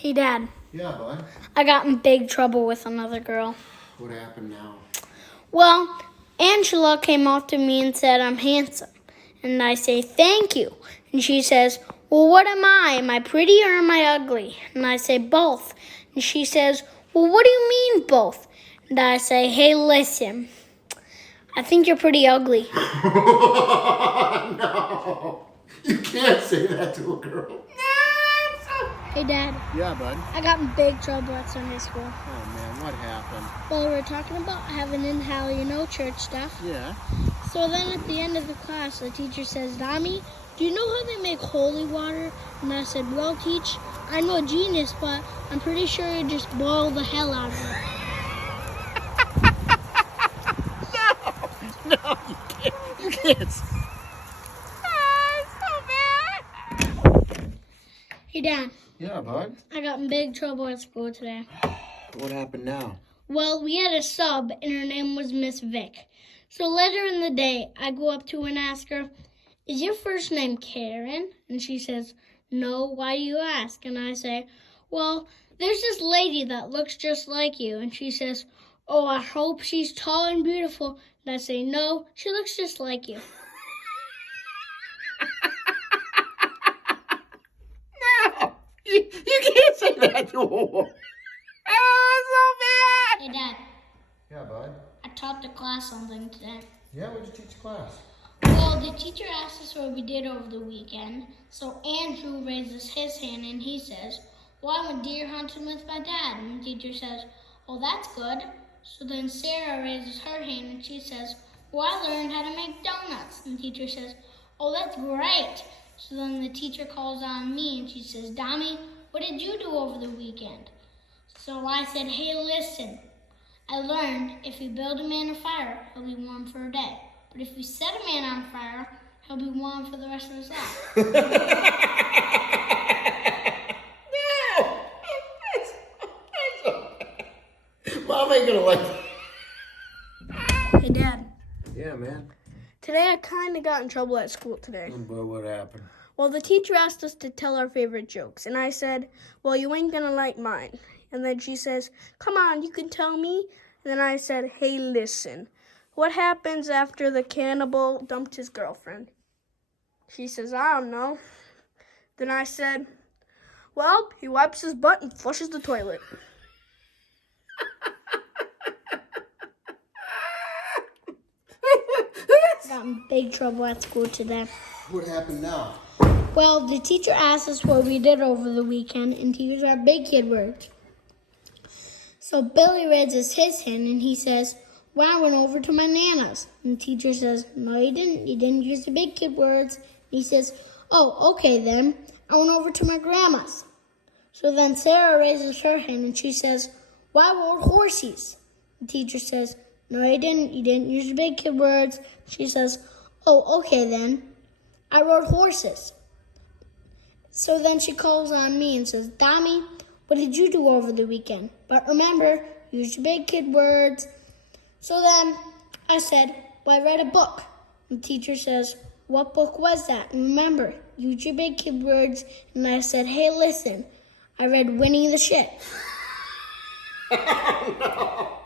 Hey, Dad. Yeah, bud. I got in big trouble with another girl. What happened now? Well, Angela came up to me and said I'm handsome. And I say, thank you. And she says, well, what am I? Am I pretty or am I ugly? And I say, both. And she says, well, what do you mean both? And I say, hey, listen, I think you're pretty ugly. No, you can't say that to a girl. Hey, Dad. Yeah, bud. I got in big trouble at Sunday school. Oh, man, what happened? Well, we were talking about having in church stuff. Yeah. So then at the end of the class, the teacher says, Dami, do you know how they make holy water? And I said, well, Teach, I know a genius, but I'm pretty sure you just boil the hell out of it. No, you can't. You can't. So bad. Hey, Dad. Yeah, bud. I got in big trouble at school today. What happened now? Well, we had a sub, and her name was Miss Vic. So later in the day, I go up to her and ask her, is your first name Karen? And she says, no, why do you ask? And I say, well, there's this lady that looks just like you. And she says, oh, I hope she's tall and beautiful. And I say, no, she looks just like you. No, you can't say that to a woman. Oh, so bad. Hey, Dad, Yeah, bud. I taught the class something today. Yeah, what'd you teach class? Well, the teacher asked us what we did over the weekend. So Andrew raises his hand and he says, well, I went deer hunting with my dad. And the teacher says, oh, that's good. So then Sarah raises her hand and she says, well, I learned how to make donuts. And the teacher says, oh, that's great. So then the teacher calls on me and she says, Dami, what did you do over the weekend? So I said, hey, listen, I learned if you build a man a fire, he'll be warm for a day. But if you set a man on fire, he'll be warm for the rest of his life. No! Mom ain't gonna like that. Hey, Dad. Yeah, man. Today I kind of got in trouble at school today. But what happened? Well, the teacher asked us to tell our favorite jokes. And I said, well, you ain't gonna like mine. And then she says, come on, you can tell me. And then I said, hey, listen. What happens after the cannibal dumped his girlfriend? She says, I don't know. Then I said, well, he wipes his butt and flushes the toilet. Got in big trouble at school today. What happened now? Well, the teacher asked us what we did over the weekend and to use our big kid words. So Billy raises his hand and he says, well, I went over to my Nana's. And the teacher says, no, you didn't. You didn't use the big kid words. And he says, oh, okay then. I went over to my grandma's. So then Sarah raises her hand and she says, well, I rode horses. The teacher says, no, you didn't. You didn't use the big kid words. She says, oh, okay then. I rode horses. So then she calls on me and says, Dami, what did you do over the weekend? But remember, use your big kid words. So then I said, well, I read a book. And the teacher says, what book was that? And remember, use your big kid words. And I said, hey, listen, I read Winnie the Shit. No.